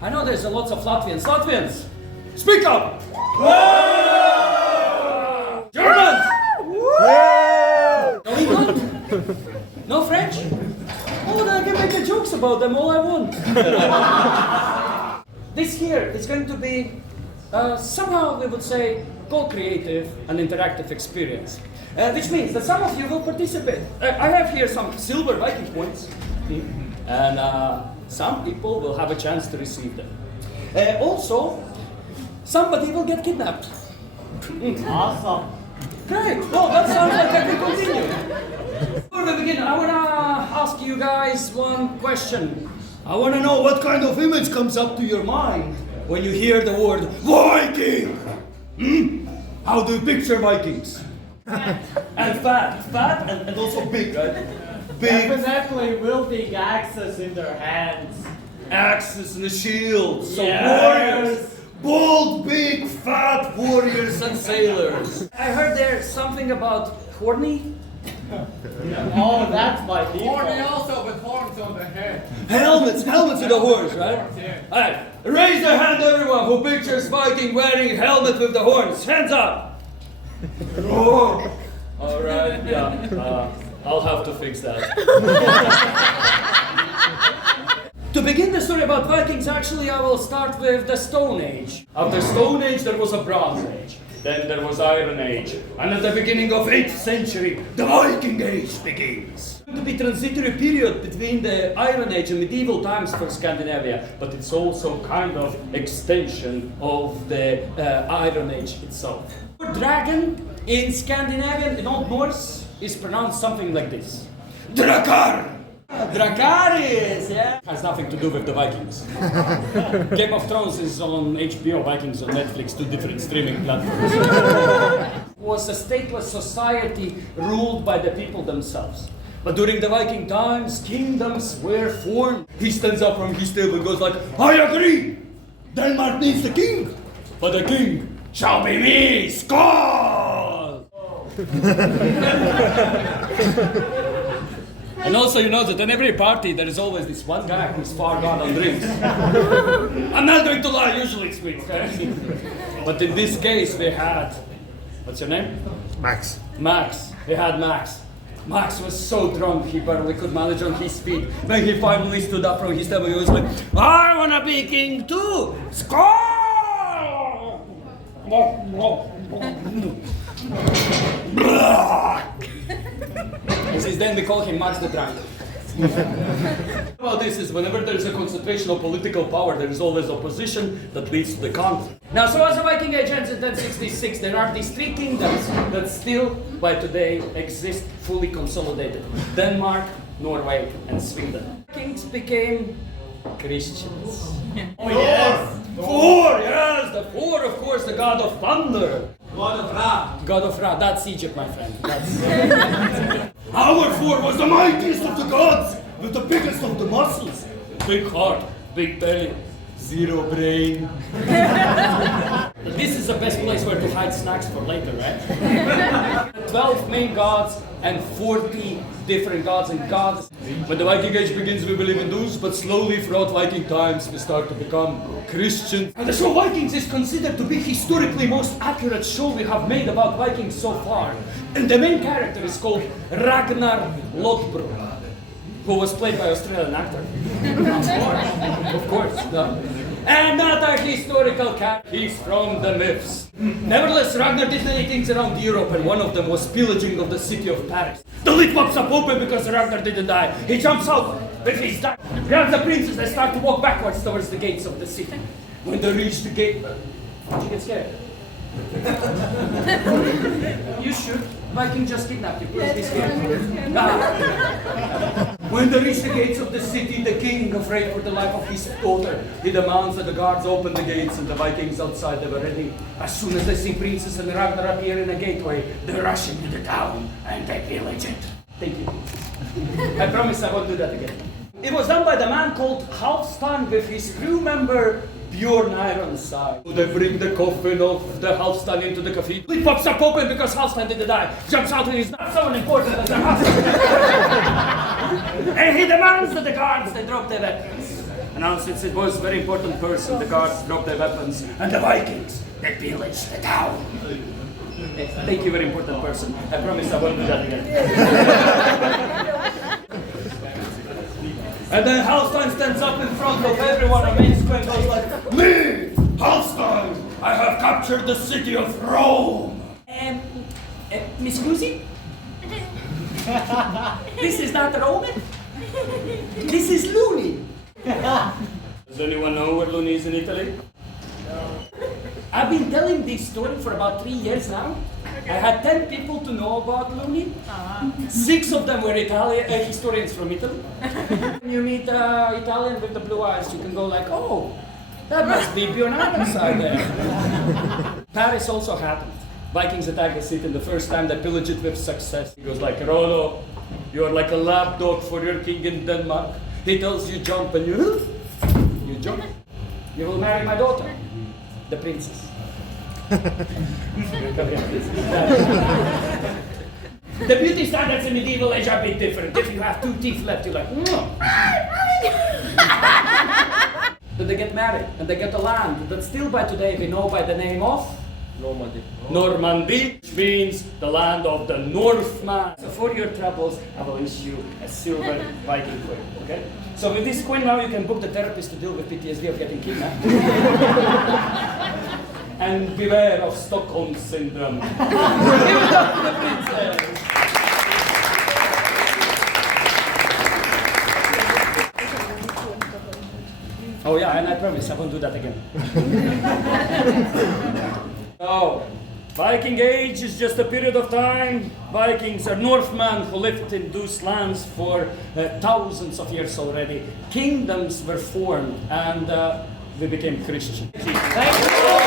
I know there's a lots of Latvians. Latvians, speak up! Germans! No England? No French? Oh, then I can make jokes about them all I want. This here is going to be, somehow we would say, co-creative and interactive experience. Which means that some of you will participate. I have here some silver Viking points. And some people will have a chance to receive them. Also, somebody will get kidnapped. Awesome. Great. Well, that sounds like I can continue. Before we begin, I want to ask you guys one question. I want to know what kind of image comes up to your mind when you hear the word Viking. How do you picture Vikings? And fat and also big, right? Big. Definitely wielding axes in their hands. Axes and shields. So Yes. warriors. Bold, big, fat warriors and sailors. I heard there's something about horny. Oh, that's my default. Horny also with horns on the head. Helmets with the horns, right? Yeah. Alright, raise your hand everyone who pictures Viking wearing helmet with the horns. Hands up! Oh. Alright, yeah. I'll have to fix that. To begin the story about Vikings, actually, I will start with the Stone Age. After Stone Age, there was a Bronze Age. Then there was Iron Age. And at the beginning of 8th century, the Viking Age begins. It's going to be a transitory period between the Iron Age and medieval times for Scandinavia, but it's also kind of extension of the Iron Age itself. Dragon in Scandinavian, in Old Norse, is pronounced something like this. Drakar! Dracarys, yeah. Has nothing to do with the Vikings. Game of Thrones is on HBO, Vikings on Netflix, two different streaming platforms. It was a stateless society ruled by the people themselves. But during the Viking times, kingdoms were formed. He stands up from his table and goes like, I agree! Denmark needs the king, but the king shall be me, Skål! And also, you know that in every party there is always this one guy who's far gone on drinks. I'm not going to lie, usually it's me, okay? But in this case we had, what's your name? Max. Max. We had Max. Max was so drunk he barely could manage on his feet. When he finally stood up from his table, he was like, I wanna be king too! Skål! And since then we call him Max the Drunk. Well, this is whenever there is a concentration of political power, there is always opposition that leads to the conflict. Now, so as the Viking Age ends in 1066, there are these three kingdoms that still, by today, exist fully consolidated. Denmark, Norway, and Sweden. Kings became Christians. Oh, yes. Thor, yes, the Thor, of course, the god of thunder. God of Ra. God of Ra, that's Egypt, my friend. That's... Our Thor was the mightiest of the gods, with the biggest of the muscles. Big heart, big belly, zero brain. This is the best place where to hide snacks for later, right? 12 main gods and 40 different gods and gods. When the Viking Age begins, we believe in those, but slowly throughout Viking times, we start to become Christian. And the show Vikings is considered to be historically most accurate show we have made about Vikings so far. And the main character is called Ragnar Lodbrok, who was played by an Australian actor. Of course, no. And not a historical character, he's from the myths. Nevertheless, Ragnar did many things around Europe, and one of them was pillaging of the city of Paris. The lid pops up open because Ragnar didn't die. He jumps out with his dagger, grabs the princess, and starts to walk backwards towards the gates of the city. When they reach the gate, did you get scared? You should. Viking just kidnapped you. Please be scared. When they reach the gates of the city, the king, afraid for the life of his daughter, he demands that the guards open the gates, and the Vikings outside, they were ready. As soon as they see Princess and Ragnar appear in a gateway, they rush into the town and they pillage it. Thank you. I promise I won't do that again. It was done by the man called Halfdan with his crew member Bjorn Ironside. They bring the coffin of the Halfdan into the cathedral. It pops up open because Halfdan didn't die. Jumps out and he's not so important as the Halfdan. And he demands that the guards they drop their weapons. announced it was a very important person. The guards dropped their weapons, and the Vikings, they pillaged the town. Thank you, very important person. I promise I won't do that again. And then Halstein stands up in front of everyone on Main Square and goes like, "Me, Halstein, I have captured the city of Rome." Miss Lucy? This is not Roman? This is Looney. Does anyone know where Luni is in Italy? I've been telling this story for about 3 years now. I had 10 people to know about Looney. 6 of them were historians from Italy. When you meet an Italian with the blue eyes, you can go like, oh, that must be Bionana's side there. Paris also happened. Vikings attacked the city, and the first time they pillaged it with success. He goes like, Rollo, you're like a lapdog for your king in Denmark. He tells you jump and you jump. You will marry my daughter, the princess. The beauty standards in medieval age are a bit different. If you have 2 teeth left, you're like, Then they get married, and they get a land that still by today we know by the name of Normandy, which means the land of the Northman. So for your troubles, I will issue a silver Viking coin, okay? So with this coin now you can book the therapist to deal with PTSD of getting kidnapped. And beware of Stockholm Syndrome. Give it up to the princess! Oh yeah, and I promise I won't do that again. So, Viking Age is just a period of time. Vikings are Northmen who lived in those lands for thousands of years already. Kingdoms were formed and we became Christian. Thank you.